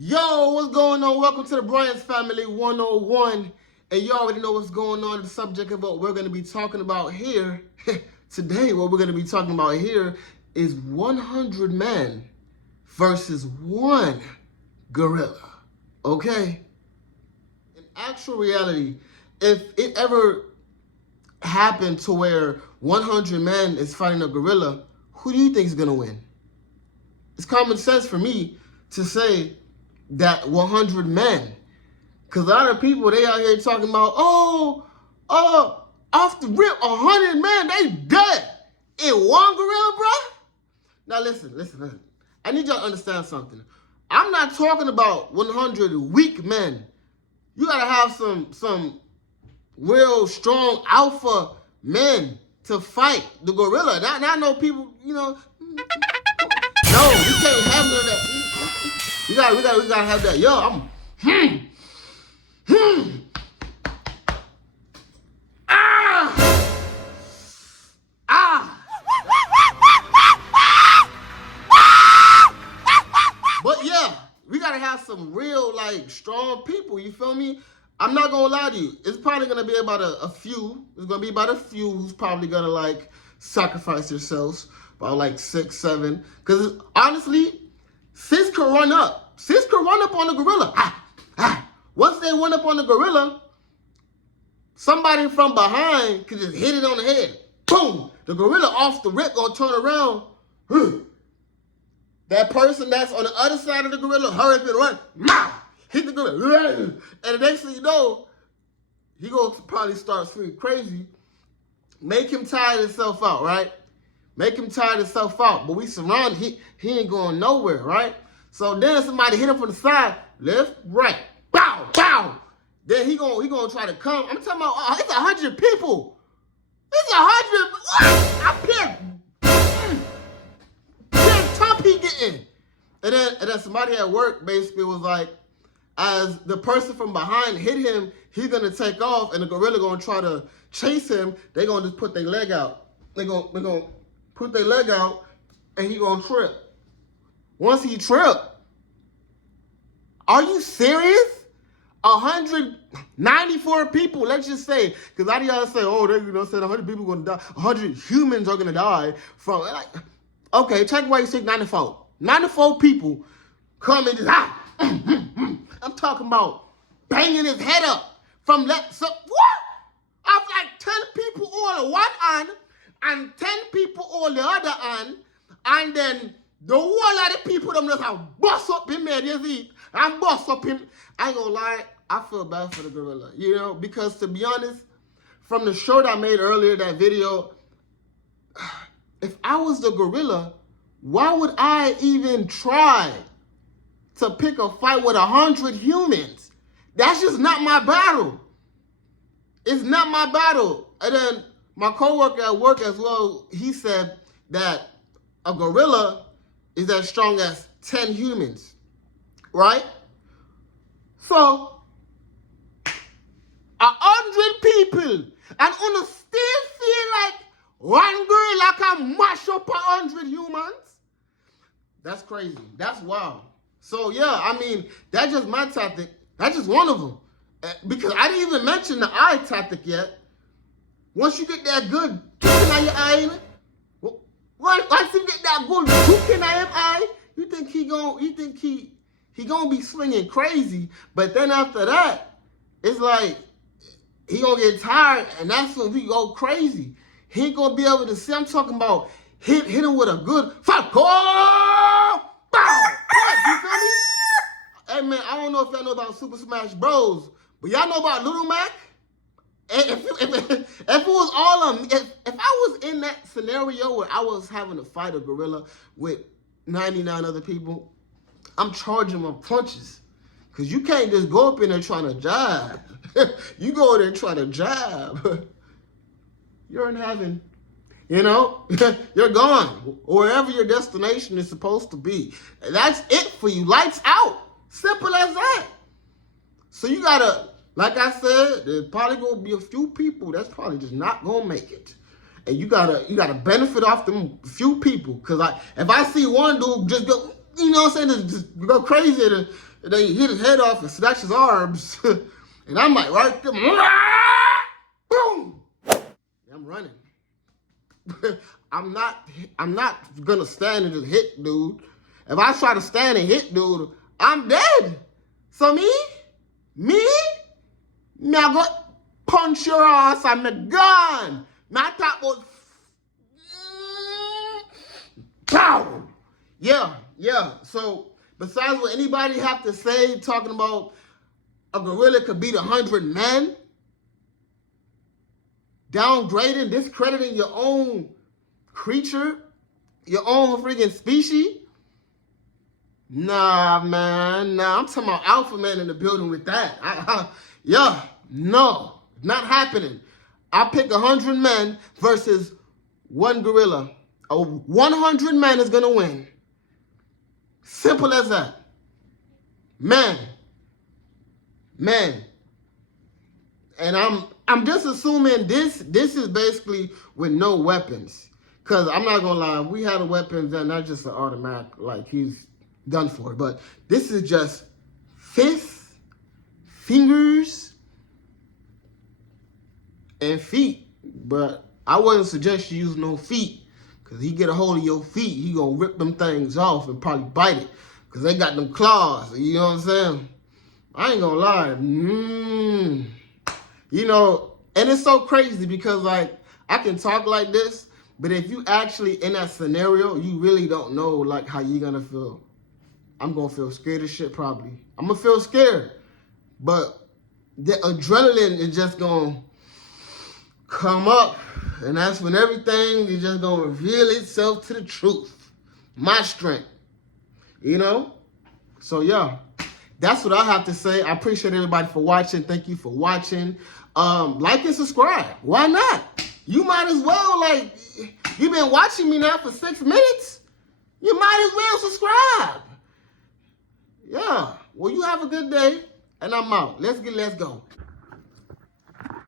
Yo, what's going on? Welcome to the Bryant's Family 101. And you already know what's going on. The subject of what we're going to be talking about here today, what we're going to be talking about here is 100 men versus one gorilla. Okay? In actual reality, if it ever happened to where 100 men is fighting a gorilla, who do you think is going to win? It's common sense for me to say that 100 men. Because a lot of people, they out here talking about, off the rip, 100 men, they dead in one gorilla, bro. Now listen. I need y'all to understand something. I'm not talking about 100 weak men. You gotta have some real strong alpha men to fight the gorilla. Not no people, no, you can't have none of that. We gotta have that. Yo, I'm But yeah, we gotta have some real, strong people, you feel me? I'm not gonna lie to you. It's probably gonna be about a few. It's gonna be about a few who's probably gonna sacrifice themselves. About 6, 7. Cause honestly, sis could run up. Sis could run up on the gorilla. Once they run up on the gorilla, somebody from behind could just hit it on the head. Boom! The gorilla off the rip gonna turn around. That person that's on the other side of the gorilla, hurry up and run. Hit the gorilla. And the next thing you know, he gonna probably start screaming crazy. Make him tire himself out, right? Make him tire himself out. But we surround him. He ain't going nowhere, right? So then somebody hit him from the side, left, right. Bow, bow. Then he gonna try to come. I'm talking about, it's 100 people. It's 100. I can't top he getting. And then somebody at work basically was like, as the person from behind hit him, he's gonna take off, and the gorilla gonna try to chase him. They gonna just put their leg out. They gonna put their leg out, and he gonna trip. Once he trip, are you serious? 194 people, let's just say, because a lot of y'all say, said 100 people gonna die, 100 humans are gonna die from. Okay, check why you say 94. 94 people come and just I'm talking about banging his head up from left. So what? I've 10 people on the one hand and 10 people on the other hand, and then the whole lot of people them just have bust up him there, you see, and bust up him. I ain't gonna lie, I feel bad for the gorilla, because to be honest, from the short I made earlier, that video, if I was the gorilla, why would I even try to pick a fight with 100 humans? That's just not my battle. It's not my battle. And then my coworker at work as well, he said that a gorilla is as strong as 10 humans, right? So, 100 people, and you still feel like one gorilla can mash up 100 humans? That's crazy. That's wild. So yeah, that's just my tactic. That's just one of them. Because I didn't even mention the eye tactic yet. Once you get that good looking at your eye, once you get that good looking at your eye, you think he gonna be swinging crazy. But then after that, it's like he gonna get tired, and that's when he go crazy. He ain't gonna be able to see. I'm talking about hit him with a good Falco. Bow! You feel me? Hey man, I don't know if y'all know about Super Smash Bros, but y'all know about Little Mac? If it was all of me, if I was in that scenario where I was having to fight a gorilla with 99 other people, I'm charging my punches. Because you can't just go up in there trying to jab. You go in there trying to jab. You're in heaven. You're gone. Wherever your destination is supposed to be. That's it for you. Lights out. Simple as that. So you gotta, like I said, there's probably gonna be a few people that's probably just not gonna make it. And you gotta benefit off them few people. Cause if I see one dude just go, just go crazy, and then he hit his head off and snatched his arms. And I'm like, right there, boom. I'm running. I'm not gonna stand and just hit dude. If I try to stand and hit dude, I'm dead. So me, I go punch your ass. I'm the gun. My top was pow. Yeah. So besides what anybody have to say, talking about a gorilla could beat 100 men, downgrading, discrediting your own creature, your own freaking species. Nah, man. Nah, I'm talking about alpha man in the building with that. No, not happening. I pick 100 men versus one gorilla. 100 men is gonna win. Simple as that. Man. And I'm just assuming this is basically with no weapons. Cause I'm not gonna lie, if we had a weapons, then that's just an automatic, like he's done for. But this is just fists, fingers, and feet. But I wouldn't suggest you use no feet. Cause he get a hold of your feet, he gonna rip them things off and probably bite it. Cause they got them claws, you know what I'm saying? I ain't gonna lie. You know, and it's so crazy because like I can talk like this, but if you actually in that scenario, you really don't know like how you gonna feel. I'm gonna feel scared as shit probably. I'm gonna feel scared. But the adrenaline is just gonna come up. And that's when everything is just gonna reveal itself to the truth. My strength. You know? So yeah. That's what I have to say. I appreciate everybody for watching. Thank you for watching. Like and subscribe. Why not? You might as well, like, you've been watching me now for 6 minutes. You might as well subscribe. Yeah. Well, you have a good day, and I'm out. Let's go.